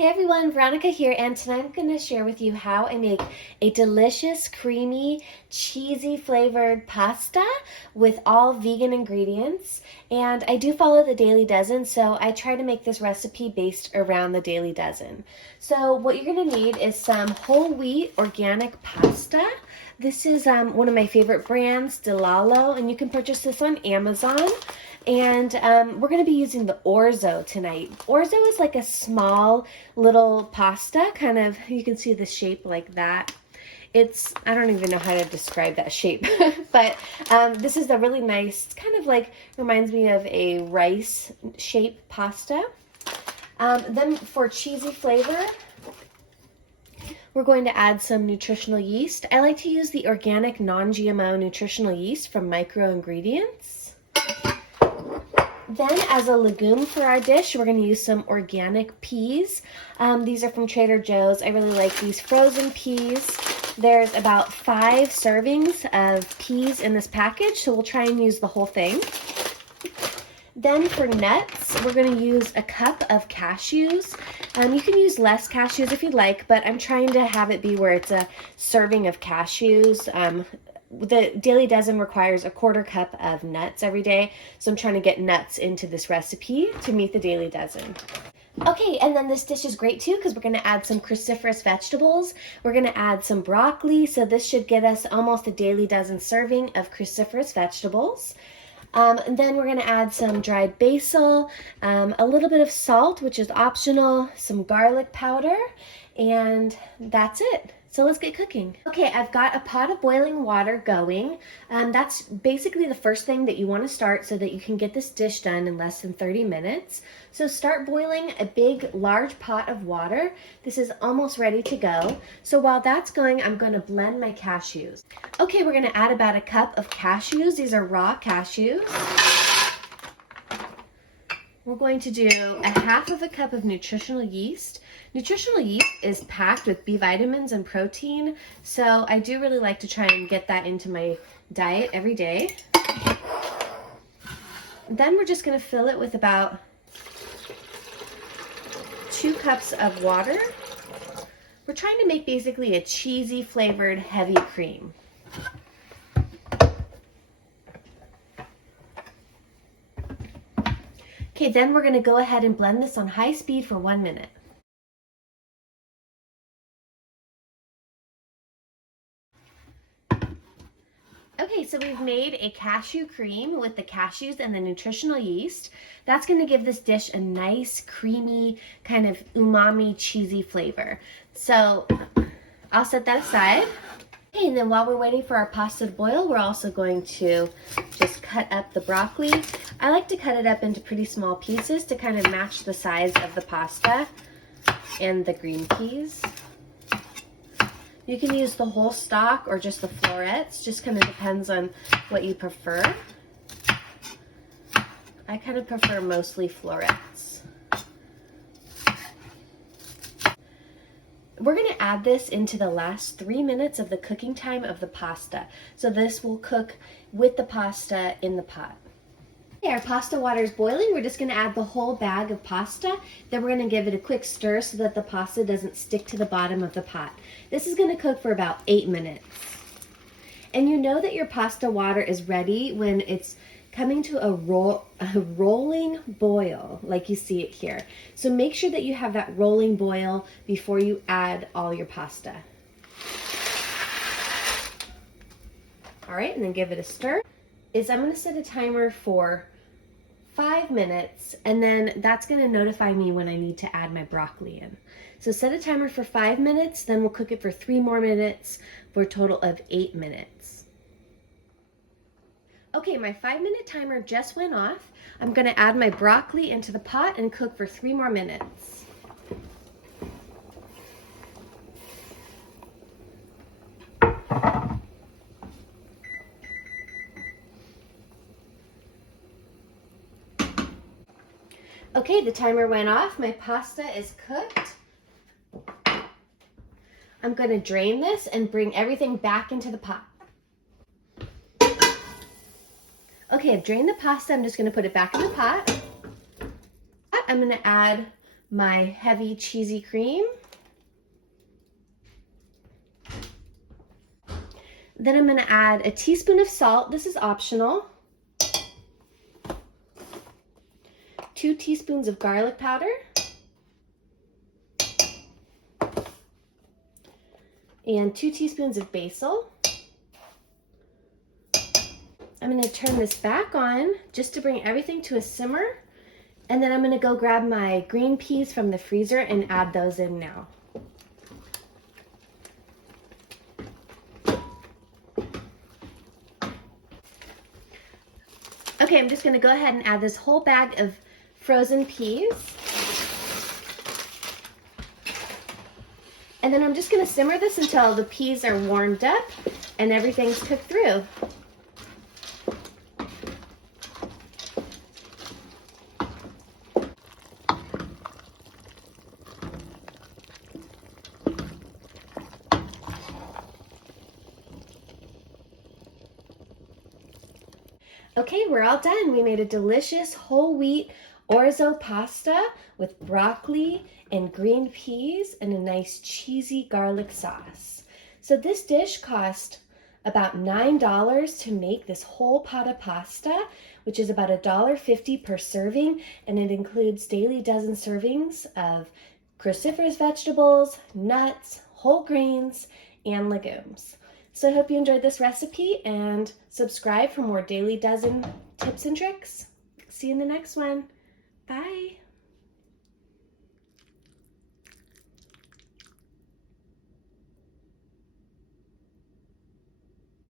Hey everyone, Veronica here, and tonight I'm going to share with you how I make a delicious, creamy, cheesy flavored pasta with all vegan ingredients. And I do follow the Daily Dozen, so I try to make this recipe based around the Daily Dozen. So what you're going to need is some whole wheat organic pasta. This is one of my favorite brands, Delalo, and you can purchase this on Amazon. And we're going to be using the Orzo tonight. Orzo is like a small little pasta, kind of, you can see the shape like that. I don't even know how to describe that shape, but this is a really nice, kind of like, reminds me of a rice shaped pasta. Then for cheesy flavor, we're going to add some nutritional yeast. I like to use the organic non-GMO nutritional yeast from Micro Ingredients. Then as a legume for our dish, we're going to use some organic peas. These are from Trader Joe's. I really like these frozen peas. There's about 5 servings of peas in this package, so we'll try and use the whole thing. Then for nuts, we're going to use a cup of cashews. You can use less cashews if you'd like, but I'm trying to have it be where it's a serving of cashews. The Daily Dozen requires a 1/4 cup of nuts every day, so I'm trying to get nuts into this recipe to meet the Daily Dozen. Okay, and then this dish is great too because we're going to add some cruciferous vegetables. We're going to add some broccoli, so this should get us almost a Daily Dozen serving of cruciferous vegetables. And then we're going to add some dried basil, a little bit of salt, which is optional, some garlic powder, and that's it. So let's get cooking. Okay, I've got a pot of boiling water going. That's basically the first thing that you want to start so that you can get this dish done in less than 30 minutes. So start boiling a big, large pot of water. This is almost ready to go. So while that's going, I'm going to blend my cashews. Okay, we're going to add about a cup of cashews. These are raw cashews. We're going to do a 1/2 cup of nutritional yeast. Nutritional yeast is packed with B vitamins and protein, so I do really like to try and get that into my diet every day. Then we're just going to fill it with about 2 cups of water. We're trying to make basically a cheesy flavored heavy cream. Okay, then we're going to go ahead and blend this on high speed for 1 minute. Okay, so we've made a cashew cream with the cashews and the nutritional yeast. That's going to give this dish a nice, creamy, kind of umami, cheesy flavor. So I'll set that aside. Okay, and then while we're waiting for our pasta to boil, we're also going to just cut up the broccoli. I like to cut it up into pretty small pieces to kind of match the size of the pasta and the green peas. You can use the whole stalk or just the florets, just kind of depends on what you prefer. I kind of prefer mostly florets. We're going to add this into the last 3 minutes of the cooking time of the pasta. So this will cook with the pasta in the pot. Okay, our pasta water is boiling. We're just going to add the whole bag of pasta. Then we're going to give it a quick stir so that the pasta doesn't stick to the bottom of the pot. This is going to cook for about 8 minutes. And you know that your pasta water is ready when it's coming to a rolling boil, like you see it here. So make sure that you have that rolling boil before you add all your pasta. All right, and then give it a stir. I'm going to set a timer for 5 minutes, and then that's going to notify me when I need to add my broccoli in. So set a timer for 5 minutes, then we'll cook it for 3 more minutes for a total of 8 minutes. Okay, my 5-minute timer just went off. I'm going to add my broccoli into the pot and cook for 3 more minutes. Okay, the timer went off. My pasta is cooked. I'm going to drain this and bring everything back into the pot. Okay, I've drained the pasta. I'm just going to put it back in the pot. I'm going to add my heavy cheesy cream. Then I'm going to add a teaspoon of salt. This is optional. 2 teaspoons of garlic powder. And 2 teaspoons of basil. I'm going to turn this back on just to bring everything to a simmer. And then I'm going to go grab my green peas from the freezer and add those in now. Okay, I'm just going to go ahead and add this whole bag of frozen peas. And then I'm just going to simmer this until the peas are warmed up and everything's cooked through. Okay, we're all done. We made a delicious whole wheat orzo pasta with broccoli and green peas and a nice cheesy garlic sauce. So this dish cost about $9 to make, this whole pot of pasta, which is about $1.50 per serving, and it includes daily dozen servings of cruciferous vegetables, nuts, whole grains, and legumes. So I hope you enjoyed this recipe and subscribe for more daily dozen tips and tricks. See you in the next one. Bye.